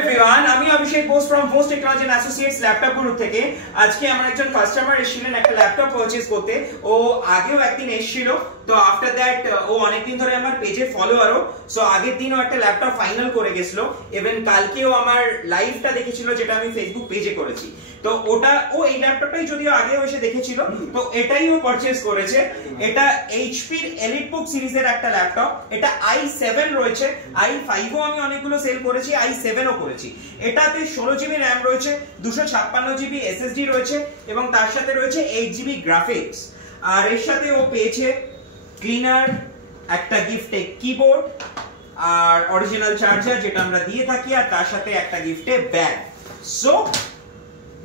everyone, আমি Abhishek Bose from Vost Technology and Associates laptop group থেকে। আজকে আমার একজন কাস্টমার এসেছিলেন একটা ল্যাপটপ পারচেজ করতে। ও আগেও একদিন এসেছিল, তো আফটার দ্যাট ও অনেকদিন ধরে আমার পেজে ফলোয়ারও। সো আগের দিনও একটা ল্যাপটপ ফাইনাল করে গেছিল, ইভেন কালকেও আমার লাইভটা দেখেছিল যেটা আমি ফেসবুক পেজে করেছি। তো ওটা ও এই ল্যাপটপটাই যদিও আগেও এসে দেখেছিল, তো এটাই ও পারচেজ করেছে। এটা HP এর এলিটবুক সিরিজের একটা ল্যাপটপ। এটা i7 রয়েছে, i5 ও আমি অনেকগুলো সেল করেছি, i7 ও করেছি। এটাতে 16GB RAM রয়েছে, 256GB SSD রয়েছে এবং তার সাথে রয়েছে 8GB গ্রাফিক্স। আর এর সাথে ও পেয়েছে ক্লিনার, একটা গিফটে কিবোর্ড আর অরিজিনাল চার্জার যেটা আমরা দিয়ে থাকি, আর তার সাথে একটা গিফটে ব্যাগ। সো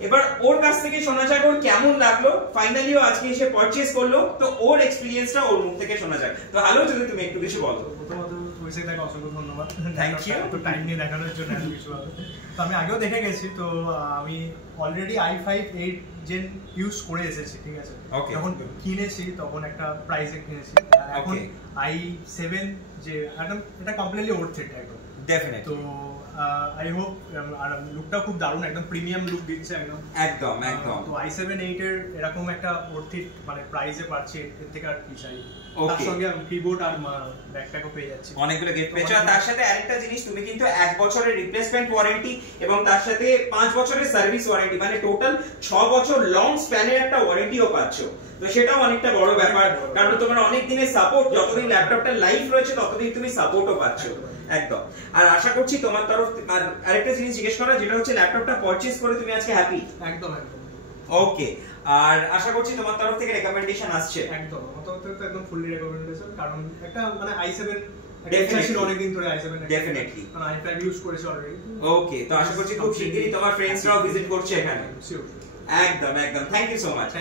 এবার ওর কাছ থেকে শোনা যাক ওর কেমন লাগলো। ফাইনালি ও আজকে এসে পারচেজ করলো, তো ওর এক্সপেরিয়েন্সটা ওর মুখ থেকে শোনা যাক। তো হ্যালো, যদি তুমি একটু কিছু বলো। প্রথমত অভিষেকদাকে অসংখ্য ধন্যবাদ, থ্যাংক ইউ, একটু টাইম নিয়ে দেখানোর জন্য এত কিছু। তো আমি আগেও দেখে গেছি, তো আমি অলরেডি i5 8 জেন ইউজ করে এসেছি, ঠিক আছে। যখন কিনেছি তখন একটা প্রাইসে কিনেছি, এখন i7 যে একদম এটা কমপ্লিটলি ওর্থ ইট একদম ডেফিনেটলি। তো আই হোপ, আর লুকটা খুব দারুণ, একদম প্রিমিয়াম লুক দিচ্ছে একদম একদম একদম। তো i7 8 এর এরকম একটা ওর্থ ইট মানে প্রাইসে পাচ্ছি, এর থেকে আর কি চাই। তার সঙ্গে কিবোর্ড আর ব্যাকপ্যাকও পেয়ে যাচ্ছি, অনেকগুলো গিফট পেয়েছো। আর তার সাথে আরেকটা জিনিস, তুমি কিন্তু 1 বছরের রিপ্লেসমেন্ট ওয়ারেন্টি এবং তার সাথে 5 বছরের সার্ভিস ওয়ারেন্টি, মানে টোটাল 6 বছর লং স্প্যানের একটা ওয়ারেন্টিও পাচ্ছো। তো সেটাও অনেকটা বড় ব্যাপার, কারণ তোমার অনেক দিনের সাপোর্ট, যতদিন ল্যাপটপটা লাইফ রয়েছে ততদিন তুমি সাপোর্টও পাচ্ছো। একদম। আর আশা করছি তোমার তরফ আর আরেকটা জিনিস জিজ্ঞেস করা, যেটা হচ্ছে ল্যাপটপটা পারচেজ করে তুমি আজকে হ্যাপি? একদম একদম। ওকে, আর আশা করছি তোমার তরফ থেকে রেকমেন্ডেশন আসছে? একদম, আমার তরফ থেকে একদম ফুললি রেকমেন্ডেশন, কারণ একটা মানে i7 ডেফিনেটলি অনেকদিন ধরে i7 ডেফিনেটলি, কারণ i5 ইউজ করেছি অলরেডি। ওকে, তো আশা করছি খুব শিগগিরই তোমার ফ্রেন্ডসরাও ভিজিট করছে এখানে। শিওর, একদম একদম। Thank you so much.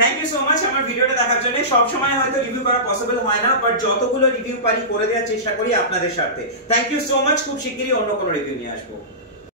Thank you so much আমার ভিডিওটা দেখার জন্য। সব সময় হয়তো রিভিউ করা পসিবল হয় না, বাট যতগুলো রিভিউ পারি করে দেওয়ার চেষ্টা করি আপনাদের সাথে। Thank you so much. খুব শিগগিরই অন্য কোনো রিভিউ নিয়ে আসবো।